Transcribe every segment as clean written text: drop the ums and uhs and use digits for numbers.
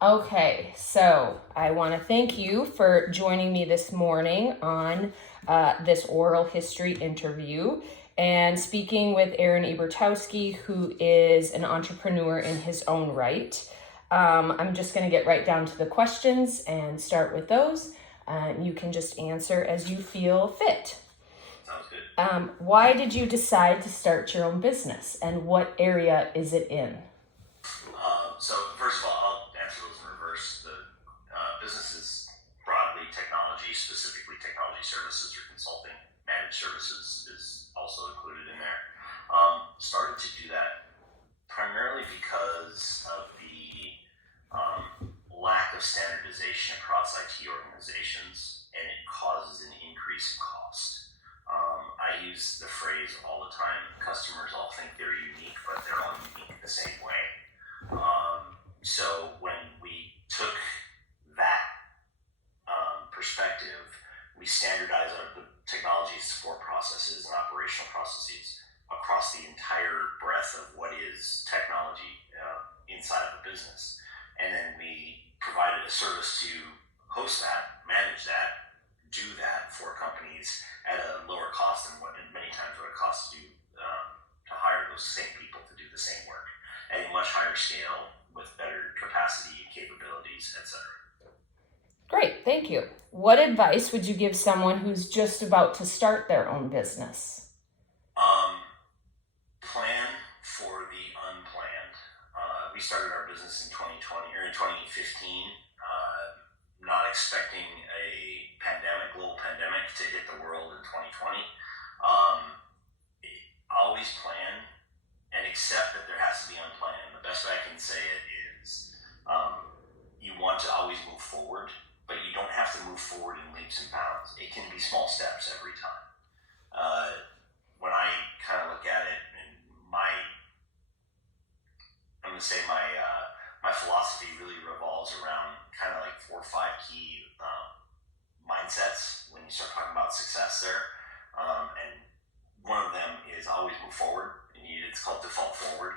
Okay, so I want to thank you for joining me this morning on this oral history interview and speaking with Aaron Ebertowski, who is an entrepreneur in his own right. I'm just going to get right down to the questions and start with those. You can just answer as you feel fit. Sounds good. Why did you decide to start your own business, and what area is it in? So first of all, I'll answer those in reverse. The business is broadly technology, specifically technology services or consulting. Managed services is also included in there. Started to do that primarily because of the lack of standardization across IT organizations, and it causes an increase in cost. I use the phrase all the time, customers all think they're unique, but they're all unique the same way. So when we took that perspective, we standardized the technology support processes and operational processes across the entire breadth of what is technology inside of a business. And then we provided a service to host that, manage that, do that for companies at a lower cost than what many times what it costs to hire those same people to do the same work at a much higher scale with better capacity, capabilities, etc. Great, thank you. What advice would you give someone who's just about to start their own business? Plan for the unplanned. We started our business in 2020 or in 2015, not expecting a global pandemic to hit the world in 2020. Always plan and accept that there has to be unplanned. The best way I can say it is you want to always move forward, but you don't have to move forward in leaps and bounds. It can be small steps every time. When I kind of look at it, and I'm going to say my philosophy really revolves around kind of like 4 or 5 key mindsets when you start talking about success there. And one of them is always move forward. It's called default forward.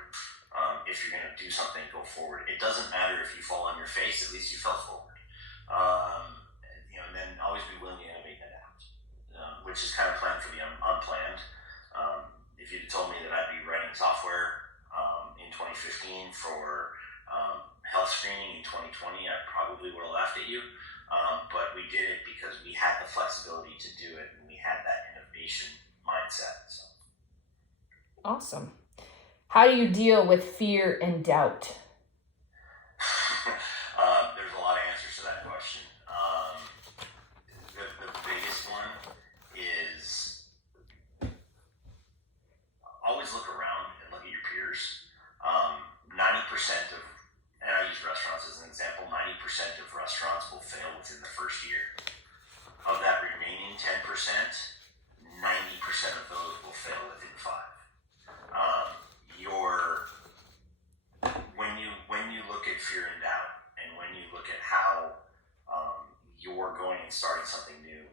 If you're going to do something, go forward. It doesn't matter if you fall on your face, at least you fell forward. And then always be willing to innovate and adapt, which is kind of planned for the unplanned. If you'd told me that I'd be writing software in 2015 for health screening in 2020, I probably would have laughed at you. But we did it because we had the flexibility to do it, and we had that innovation mindset. So. Awesome. How do you deal with fear and doubt? There's a lot of answers to that question. The biggest one is always look around and look at your peers. 90% of, and I use restaurants as an example, 90% of restaurants will fail within the first year. Of that remaining 10%, 90% of those will fail within 5. When you look at fear and doubt, and when you look at how you're going and starting something new,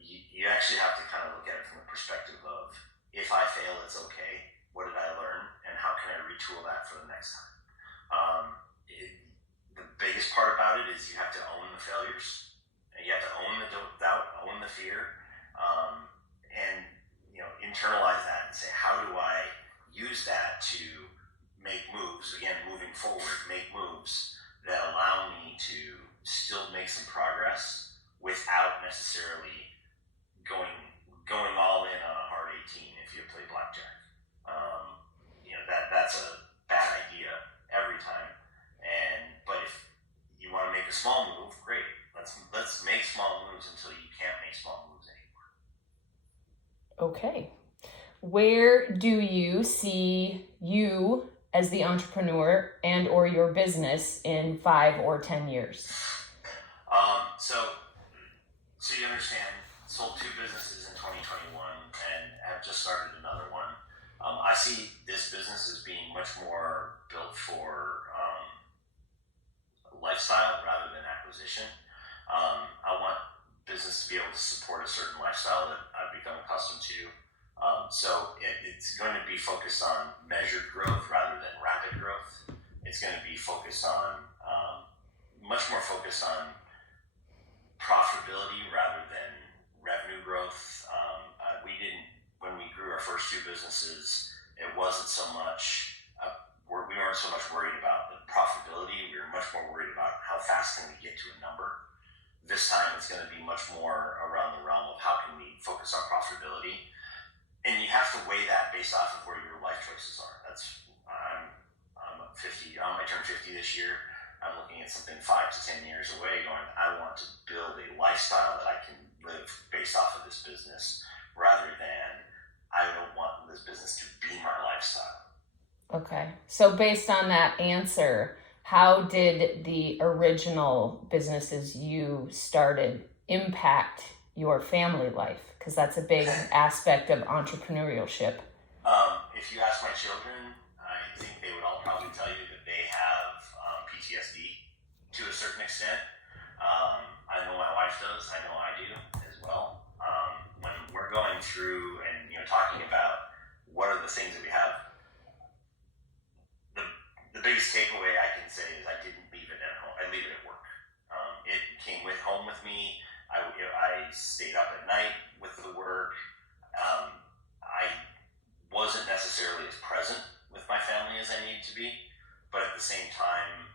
you actually have to kind of look at it from the perspective of, if I fail, it's okay. What did I learn, and how can I retool that for the next time? The biggest part about it is you have to own the failures, and you have to own the doubt, own the fear, and internalize that and say, how do I use that to make moves, again, moving forward, make moves that allow me to still make some progress without necessarily going all in on a hard 18 if you play blackjack. That's a bad idea every time. But if you want to make a small move, great. Let's make small moves until you can't make small moves anymore. Okay. Where do you see you as the entrepreneur and or your business in 5 or 10 years? So you understand, sold 2 businesses in 2021 and have just started another one. I see this business as being much more built for lifestyle rather than acquisition. I want business to be able to support a certain lifestyle that I've become accustomed to. So it's going to be focused on measured growth rather than rapid growth. It's going to be focused on focused on profitability rather than revenue growth. When we grew our first two businesses, it wasn't so much, we weren't so much worried about the profitability. We were much more worried about how fast can we get to a number. This time it's going to be much more around the realm of how can we focus on profitability. And you have to weigh that based off of where your life choices are. I'm 50, I turned 50 this year. I'm looking at something 5 to 10 years away going, I want to build a lifestyle that I can live based off of this business rather than I don't want this business to be my lifestyle. Okay. So based on that answer, how did the original businesses you started impact your family life? Because that's a big aspect of entrepreneurship. If you ask my children, I think they would all probably tell you that they have PTSD to a certain extent. I know my wife does. I know I do as well. When we're going through and talking about what are the things that we have, the biggest takeaway I can say is I didn't leave it at home. I leave it at work. It came home with me. I stayed up at night with the work. I wasn't necessarily as present with my family as I needed to be, but at the same time,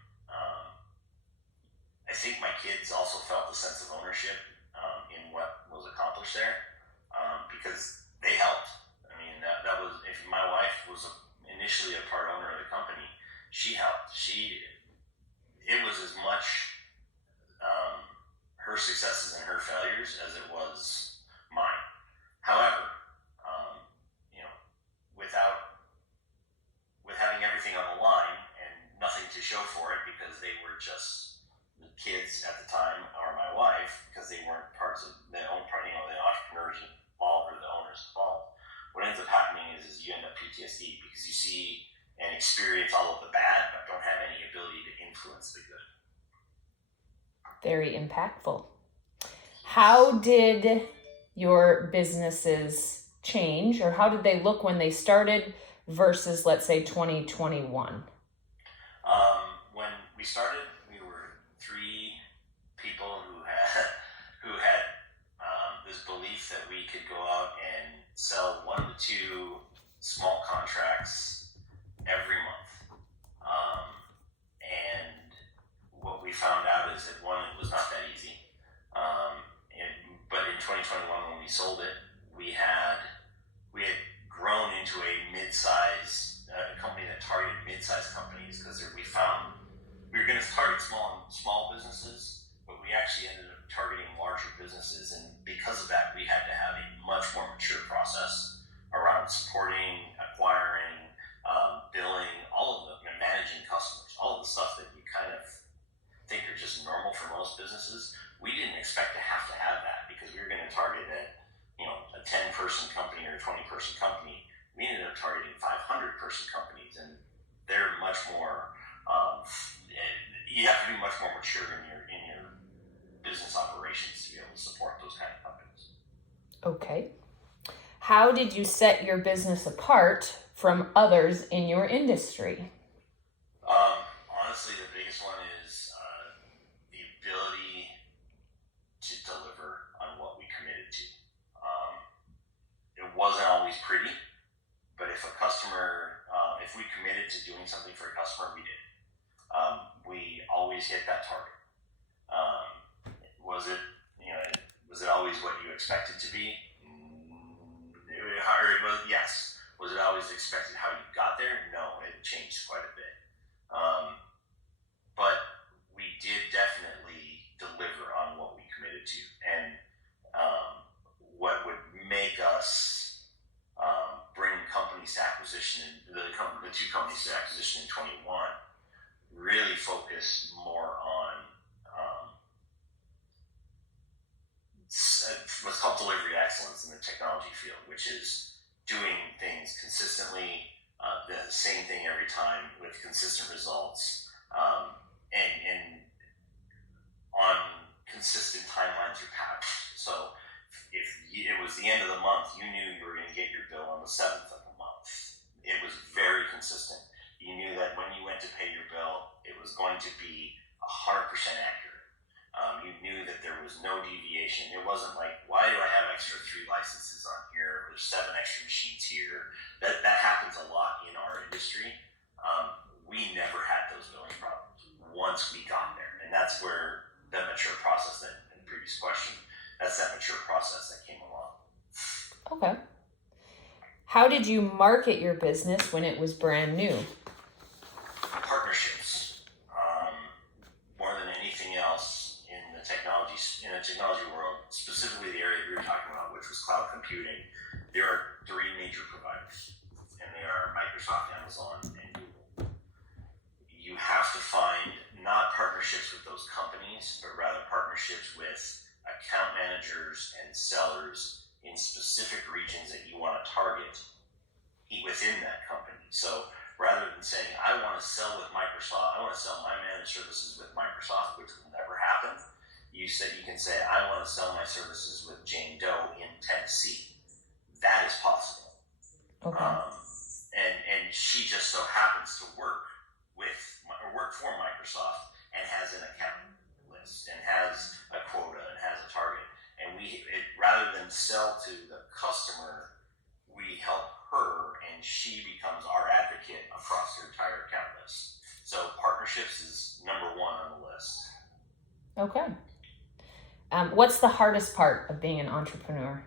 I think my kids also felt a sense of ownership in what was accomplished there because they helped. I mean, that was, if my wife was initially a part owner of the company, she helped. It was as much her successes and her failures as it was mine. However, with having everything on the line and nothing to show for it because they were just the kids at the time, or my wife, because they weren't parts of the entrepreneurs involved or the owners involved. What ends up happening is you end up PTSD because you see and experience all of the bad, but don't have any ability to influence the good. Very impactful. How did your businesses change, or how did they look when they started versus, let's say, 2021? When we started, we were 3 people who had this belief that we could go out and sell 1 to 2 small contracts every month. And what we found out is that, one, it was not that easy. But in 2021, when we sold it, we had grown into a mid-size company that targeted mid-size companies because we found we were going to target small businesses, but we actually ended up targeting larger businesses. And because of that, we had to have a much more mature process around supporting, acquiring, billing, all of the managing customers, all of the stuff that you kind of think are just normal for most businesses. We didn't expect to have that because we were going to target a 10-person company or a 20-person company. We ended up targeting 500-person companies, and they're much more. You have to be much more mature in your business operations to be able to support those kind of companies. Okay. How did you set your business apart from others in your industry? Honestly, the biggest one is the ability to deliver on what we committed to. It wasn't always pretty, but if we committed to doing something for a customer, we did. We always hit that target. Was it always what you expected to be? Yes. Was it always expected how you got there? No, it changed quite a bit. But we did definitely deliver on what we committed to. And what would make us bring companies to acquisition, the 2 companies to acquisition in 21, really focused more on what's called delivery excellence in the technology field, which is doing things consistently, the same thing every time with consistent results, and on consistent timelines or patterns. So if it was the end of the month, you knew you were going to get your bill on the 7th of the month. It was very consistent. You knew that when you went to pay your bill, it was going to be 100% accurate. there was no deviation. It wasn't like, why do I have extra 3 licenses on here? There's 7 extra machines here. That happens a lot in our industry. We never had those billing problems once we got there, and that's where the mature process that in the previous question, that's that mature process that came along. Okay. How did you market your business when it was brand new? Partnerships. More than anything else in the technology world, specifically the area we were talking about, which was cloud computing, there are 3 major providers, and they are Microsoft, Amazon, and Google. You have to find not partnerships with those companies, but rather partnerships with account managers and sellers in specific regions that you want to target within that company. So rather than saying, I want to sell with Microsoft, I want to sell my managed services with Microsoft, which will never happen, you can say, I want to sell my services with Jane Doe in Tennessee. That is possible. Okay. And she just so happens to work for Microsoft and has an account list and has a quota and has a target. And rather than sell to the customer, we help her, and she becomes our advocate across her entire account list. So partnerships is number 1 on the list. Okay. What's the hardest part of being an entrepreneur?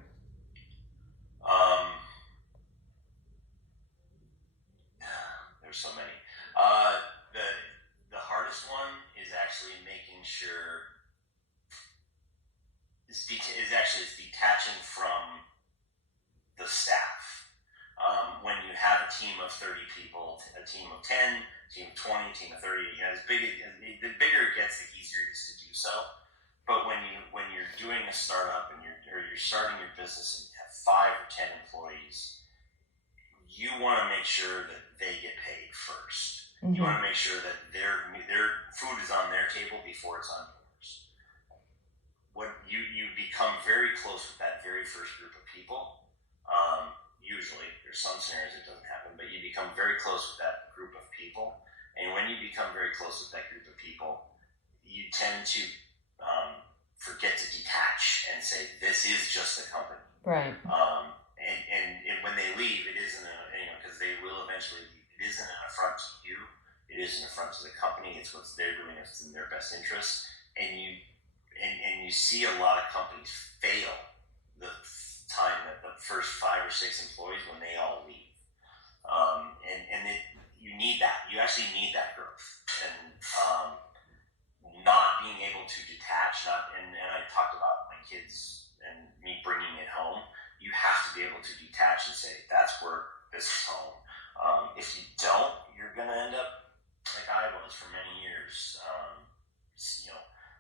There's so many. The hardest one is actually making sure is detaching from the staff. When you have a team of 30 people, a team of 10, a team of 20, a team of 30, the bigger it gets, the easier it is to do so. But when you're doing a startup and you're starting your business and you have 5 or 10 employees, you want to make sure that they get paid first. Mm-hmm. You want to make sure that their food is on their table before it's on yours. You become very close with that very first group of people. Usually, there's some scenarios it doesn't happen, but you become very close with that group of people. And when you become very close with that group of people, you tend to forget to detach and say, this is just a company. Right. And when they leave, it isn't, because they will eventually leave. It isn't an affront to you. It isn't an affront to the company. It's what they're doing. It's in their best interest. And you see a lot of companies fail the time that the first 5 or 6 employees when they all leave. You need that. You actually need that growth. And not being able to detach, and I talked about my kids and me bringing it home. You have to be able to detach and say, that's work, this is home. If you don't, you're going to end up like I was for many years,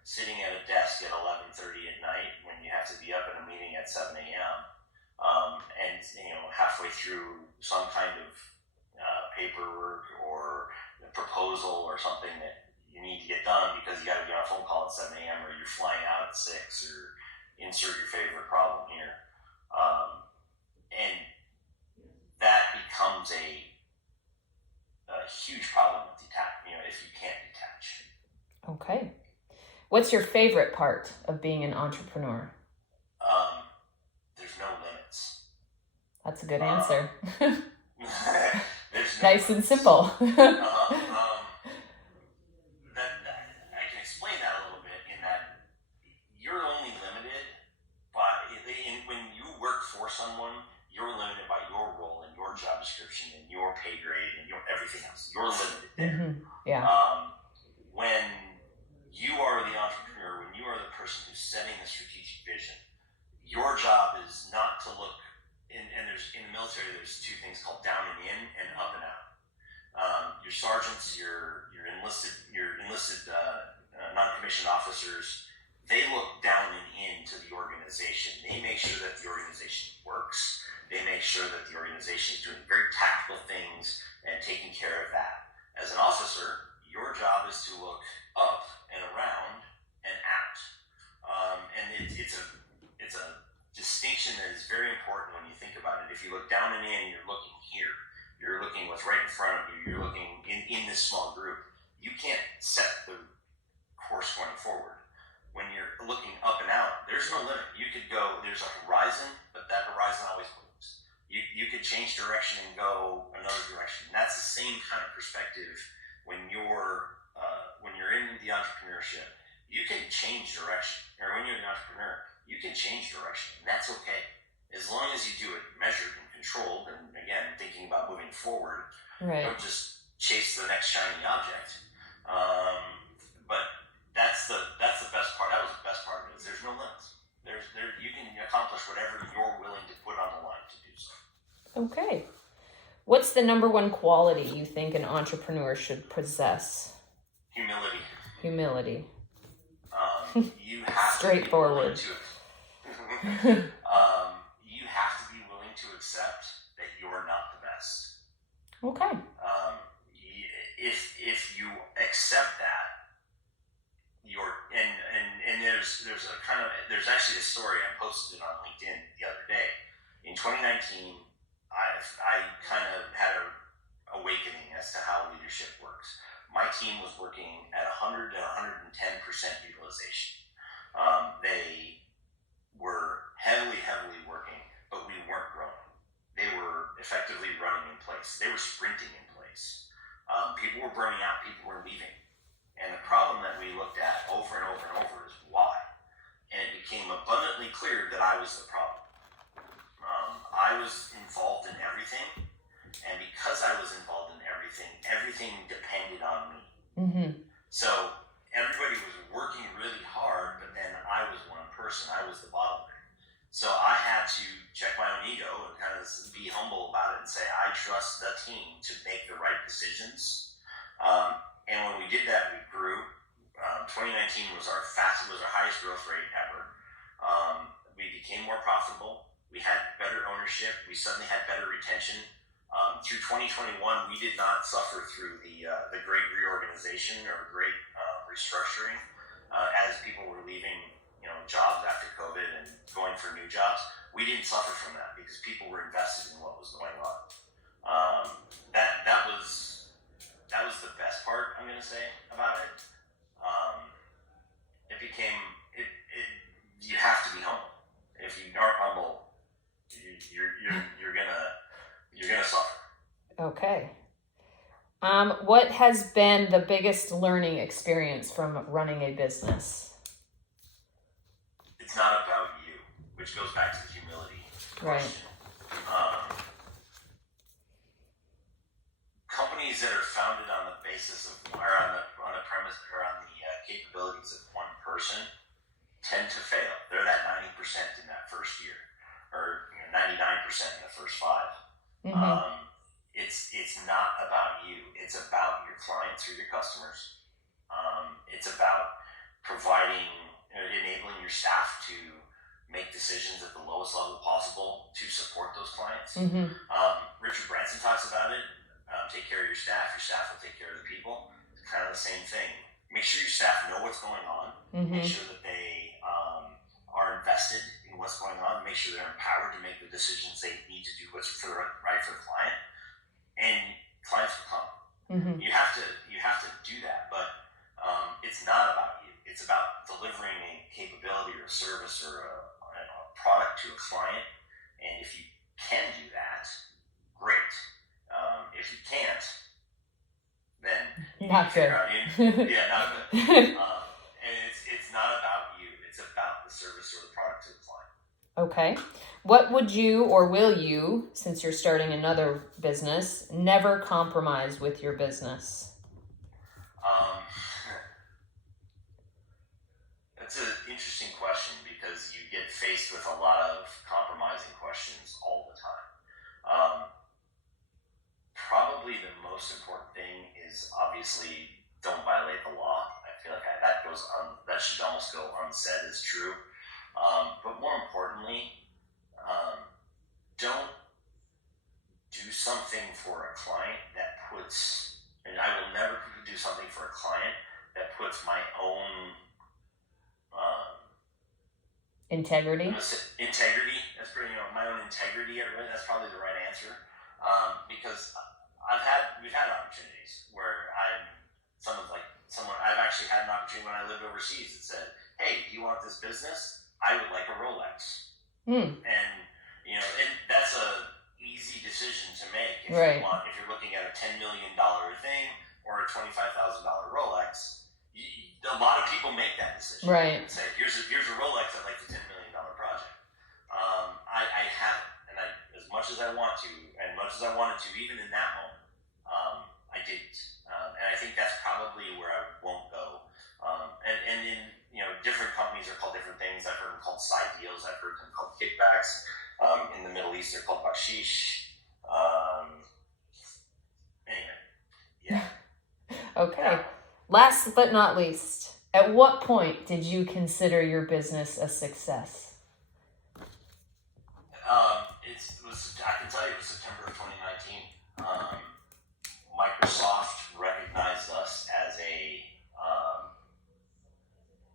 sitting at a desk at 11:30 at night when you have to be up in a meeting at 7 a.m. And halfway through some kind of paperwork or a proposal or something that you need to get done because you got to be on a phone call at 7 a.m. or you're flying out at 6 or insert your favorite problem here. And that becomes a huge problem with if you can't detach. Okay. What's your favorite part of being an entrepreneur? There's no limits. That's a good answer. There's nice and simple. I can explain that a little bit in that you're only limited by when you work for someone, you're limited by your role and your job description and your pay grade and your everything else. You're limited there. Mm-hmm. Yeah. When you are the entrepreneur, when you are the person who's setting the strategic vision, your job is not to look. And there's in the military, there's 2 things called down and in and up and out. Your sergeants, your enlisted non-commissioned officers, they look down and into the organization. They make sure that the organization works. They make sure that the organization is doing very tactical things and taking care of that. As an officer, your job is to look up and around and out. And it's a distinction that is very important when you think about it. If you look down and in, you're looking here. You're looking what's right in front of you. You're looking in this small group. You can't set the course going forward. when you're looking up and out, there's no limit. You could go, there's a horizon, but that horizon always moves. You could change direction and go another direction. And that's the same kind of perspective when you're in the entrepreneurship. You can change direction, or when you're an entrepreneur, you can change direction, and that's okay. As long as you do it measured and controlled, and again, thinking about moving forward, Right. don't just chase the next shiny object. But that's the best part. That was the best part of it. Is there's no limits. You can accomplish whatever you're willing to put on the line to do so. Okay. What's the number one quality you think an entrepreneur should possess? Humility. Humility. You have Straightforward. To you have to be willing to accept that you're not the best. Okay. If you accept that, there's actually a story. I posted it on LinkedIn the other day. In 2019, I kind of had an awakening as to how leadership works. My team was working at 100 to 110% utilization. They were heavily working, but we weren't growing. They were effectively running in place. They were sprinting in place. People were burning out. People were leaving. And the problem that we looked at over and over is why. And it became abundantly clear that I was the problem. I was involved in everything. And because I was involved in everything depended on me. Mm-hmm. So everybody was working really hard, but then I was one person. I was the bottleneck. So I had to check my own ego and kind of be humble about it and say, I trust the team to make the right decisions. And when we did that, we grew. 2019 was our highest growth rate ever. We became more profitable. We had better ownership. We suddenly had better retention. Through 2021, we did not suffer through the great reorganization or great restructuring as people were leaving, jobs after COVID and going for new jobs. We didn't suffer from that because people were invested in what was going on. That was the best part, I'm going to say, about it. You have to be humble. If you aren't humble, you're gonna suffer. Okay. What has been the biggest learning experience from running a business? It's not about you, which goes back to the humility question. Companies that are founded on the basis of, or on the premise, or on the capabilities of one person tend to fail. They're that 90% in that first year, or 99% in the first 5. Mm-hmm. It's not about you. It's about your clients or your customers. It's about enabling your staff to make decisions at the lowest level possible to support those clients. Mm-hmm. Richard Branson talks about it. Take care of your staff will take care of the people. It's kind of the same thing. Make sure your staff know what's going on. Mm-hmm. Make sure that they are invested in what's going on. Make sure they're empowered to make the decisions they need to do what's right for the client. And clients will come. Mm-hmm. You have to do that, but it's not about you. It's about delivering a capability or a service or a product to a client. And if you can do that, great. If you can't, then not good. Not good. And it's not about you. It's about the service or the product to the client. Okay. What would you, or will you, since you're starting another business, never compromise with your business? That's an interesting question because you get faced with a lot of compromising questions all the time. Probably the most important thing is obviously don't violate the law. I feel like that should almost go unsaid as true. But more importantly, don't do something for a client that and I will never do something for a client that puts my own integrity. That's pretty, my own integrity at risk. That's probably the right answer. Because we've had opportunities where I've actually had an opportunity when I lived overseas that said, hey, hey, do you want this business? I would like a Rolex. Hmm. And, and that's a easy decision to make if Right. if you're looking at a $10 million thing or a $25,000 Rolex. A lot of people make that decision. Right. And say, here's a Rolex, I'd like the $10 million project. I haven't, and as much as I want to, and much as I wanted to, even in that moment, I didn't. And I think that's probably where I won't go. And in, different companies are called different things. I've heard them called side deals. I've heard them called kickbacks. In the Middle East, they're called bakshish. Anyway, yeah. Okay. Last but not least, at what point did you consider your business a success? I can tell you it was September of 2019. Microsoft recognized us as a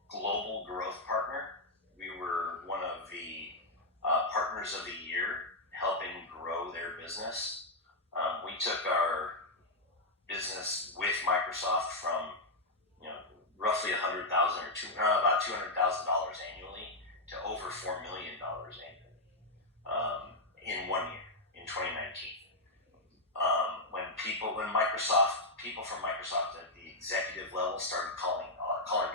global growth partner. We were one of the partners of the year, helping grow their business. We took our business with Microsoft from roughly $100,000 about $200,000 annually to over $4 million annually in 1 year, in 2019. When people from Microsoft at the executive level started calling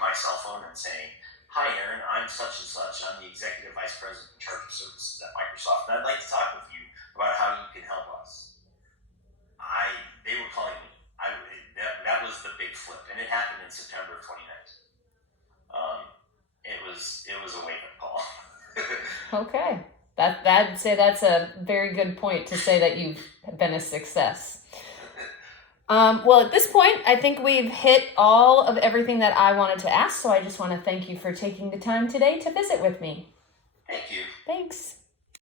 my cell phone and saying, "Hi, Aaron, I'm such and such. I'm the executive vice president in charge of services at Microsoft, and I'd like to talk with you about how you can help us." They were calling me. That was the big flip, and it happened in September of 2019. It was a wake up call. Okay. I'd say that's a very good point to say that you've been a success. Well, at this point, I think we've hit all of everything that I wanted to ask, so I just want to thank you for taking the time today to visit with me. Thank you. Thanks.